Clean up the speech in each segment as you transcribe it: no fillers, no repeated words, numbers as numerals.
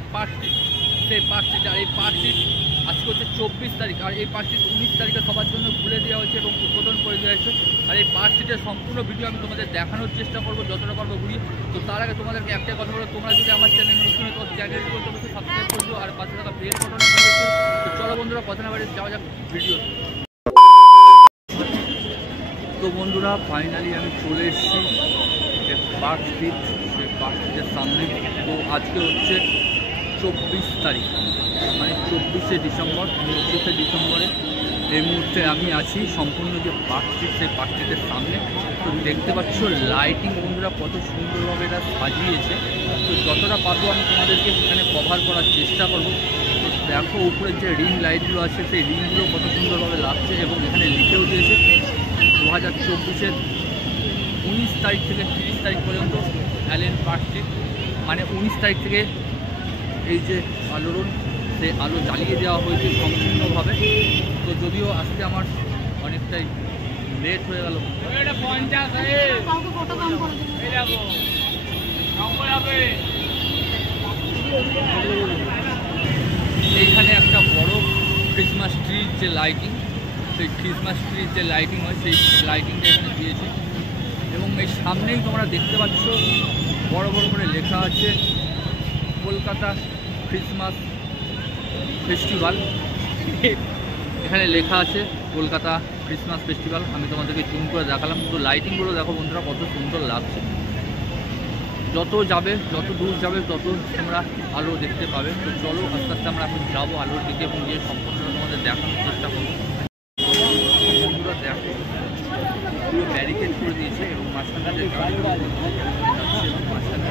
যে park street, সেই park street. আর এই পার্ক স্ট্রিট আজকে হচ্ছে 24 তারিখ, আর এই পার্ক স্ট্রিট 19 তারিখে সবার জন্য খুলে দেওয়া হয়েছে এবং উদ্বোধন করে দেওয়া হয়েছে। আর এই পার্ক স্ট্রিটের সম্পূর্ণ ভিডিও আমি তোমাদের দেখানোর চেষ্টা করবো যতটা পারবো ঘুরি। তো তার আগে তোমাদেরকে একটাই কথা বলো, তোমরা যদি আমার চ্যানেল নতুন হয় তো চ্যানেলটি বলতে অবশ্যই সাবস্ক্রাইব করে দিও আর পাশে থাকা বেল বাটন। তো চলো বন্ধুরা, কথা না বাড়ি যাওয়া যাক ভিডিও। তো বন্ধুরা, ফাইনালি আমি চলে এসেছি যে পার্ক স্ট্রিট, সেই পার্ক স্ট্রিটের সামনে। তো আজকে হচ্ছে 24 তারিখ, মানে 24শে ডিসেম্বর। 24শে ডিসেম্বরে এই মুহূর্তে আমি আছি সম্পূর্ণ যে পার্ক স্ট্রিট, সেই পার্ক স্ট্রিটের সামনে। তো দেখতে পাচ্ছ লাইটিং বন্ধুরা কত সুন্দরভাবে এটা সাজিয়েছে। তো যতটা পারবো আমি তোমাদেরকে এখানে কভার করার চেষ্টা করবো। তো দেখো উপরে যে রিং লাইটগুলো আছে, সেই রিংগুলো কত সুন্দরভাবে লাগছে এবং এখানে লিখেও দিয়েছে 2024-এর 19 তারিখ থেকে 30 তারিখ পর্যন্ত অ্যালেন পার্ক স্ট্রিট, মানে 19 তারিখ থেকে এই যে আলোড়ন, সেই আলো জ্বালিয়ে দেওয়া হয়েছে সম্পূর্ণভাবে। তো যদিও আজকে আমার অনেকটাই লেট হয়ে গেল। এইখানে একটা বড় ক্রিসমাস ট্রির যে লাইটিং, সেই ক্রিসমাস ট্রির যে লাইটিং হয় সেই লাইটিংটা এখানে দিয়েছে। এবং এই সামনেই তোমরা দেখতে পাচ্ছ বড় বড় করে লেখা আছে কলকাতা ক্রিসমাস ফেস্টিভ্যাল। এখানে লেখা আছে কলকাতা ক্রিসমাস ফেস্টিভ্যাল। আমি তোমাদেরকে জুম করে দেখালাম। তো লাইটিংগুলো দেখো বন্ধুরা কত সুন্দর লাগছে। যত যাবে, যত দূর যাবে তত তোমরা আলো দেখতে পাবে। তো চলো আস্তে আস্তে আমরা এখন যাবো আলোর দিকে এবং গিয়ে সম্পূর্ণ তোমাদের দেখানোর চেষ্টা করবো। বন্ধুরা দেখো, পুরো ব্যারিকেড করে দিয়েছে এবং মাঝখানে যে মাঝখানে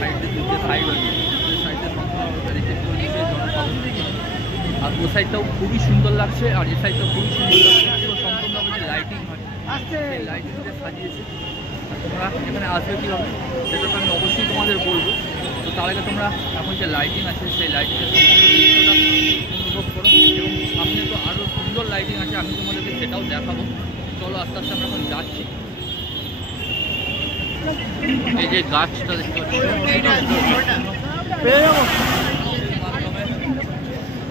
সাইডে দুটো সাইড আছে, দুটো সাইডে সম্পূর্ণ ব্যারিকেড করে দিয়েছে জনসাধারণের জন্য। আর ও সাইডটাও খুবই সুন্দর লাগছে আর এ সাইডটাও খুবই সুন্দর লাগছে। পুরো সম্পূর্ণভাবে যে লাইটিং হয়, সেই লাইটিং দিয়ে সাজিয়েছে। তোমরা এখানে আসবে কীভাবে সেটা তো আমি অবশ্যই তোমাদের বলবো। তো তার আগে তোমরা এখন যে লাইটিং আছে সেই লাইটিংয়ের সম্পূর্ণ দৃশ্যটা অনুভব করো। এবং সামনে তো আরও সুন্দর লাইটিং আছে, আমি তোমাদেরকে সেটাও দেখাবো। চলো আস্তে আস্তে আমরা এখন যাচ্ছি। এই যে গাছটা দেখতে পাচ্ছি,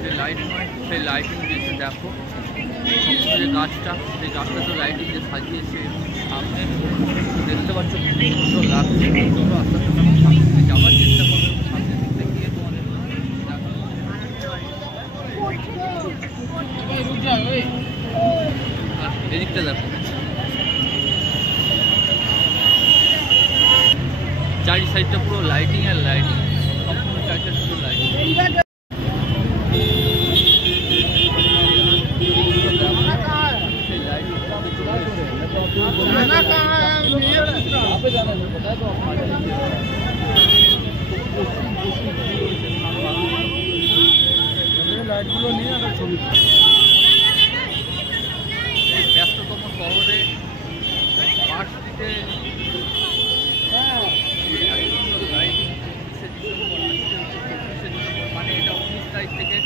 যে লাইটিং হয় সেই লাইটিং দিয়েছে। দেখো সম্পূর্ণ যে গাছটা, সেই গাছটা তো লাইটিং দিয়ে সাজিয়েছে এবং সামনে দেখতে পাচ্ছ খুব সুন্দর লাগছে। চলো আস্তে আস্তে আমি সামনে দিকে যাওয়ার চেষ্টা করবো এবং সামনের দিকে গিয়ে তোমাদের এদিকটা দেখো, চারি সাইডটা পুরো লাইটিং আর লাইটিং, সম্পূর্ণ চারি সাইড পুরো লাইটিং। লাইটগুলো নিয়ে আমরা ছবি ব্যস্ততম শহরে পার্ক স্ট্রিটে মানে এটা 19 তারিখ থেকে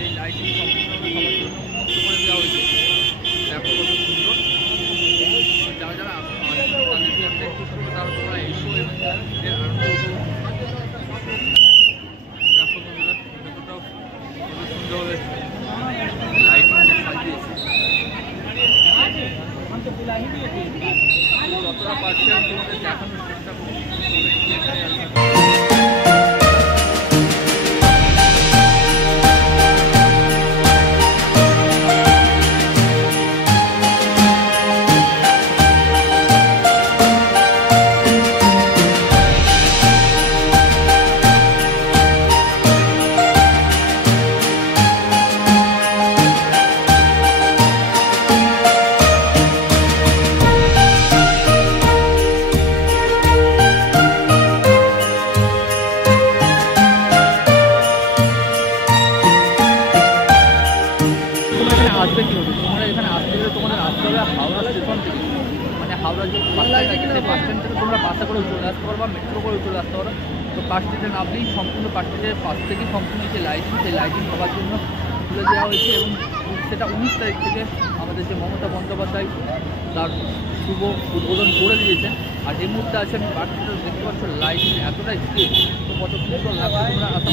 এই লাইটিং সম্পূর্ণভাবে সবার জন্য উন্মুক্ত করে দেওয়া হয়েছে। দেখো কত সুন্দর। যারা যারা তাদেরকে একটা একটু সুন্দর তারা তোমরা এসো এবং এর আনন্দ উপভোগ। দেখো বন্ধুরা যতটাও সুন্দরভাবে লাইটিং সাজিয়েছে, যতটা পারছি আমি তোমাদের দেখানোর চেষ্টা করছি। আসবে কী হবে, তোমরা এখানে আসতে গেলে তোমাদের আসতে হবে হাওড়া স্টেশন থেকে, মানে হাওড়া যে বাস স্ট্যান্ড আছে সেই বাস স্ট্যান্ড থেকে তোমরা বাসে করেও চলে আসতে পারো বা মেট্রো করেও চলে আসতে পারো। তো পার্ক স্ট্রিটে নামলেই সম্পূর্ণ পার্ক স্ট্রিটের পাশ থেকেই সম্পূর্ণ যে লাইটিং, সেই লাইটিং সবার জন্য তুলে দেওয়া হয়েছে এবং সেটা 19 তারিখ থেকে আমাদের যে মমতা বন্দ্যোপাধ্যায় তার শুভ উদ্বোধন করে দিয়েছেন। আর এই মুহূর্তে আছে আমি পার্ক স্ট্রিটে দেখতে পাচ্ছ লাইটিং এতটাই স্পিড, তো কত সুন্দর লাগছে তোমরা আশা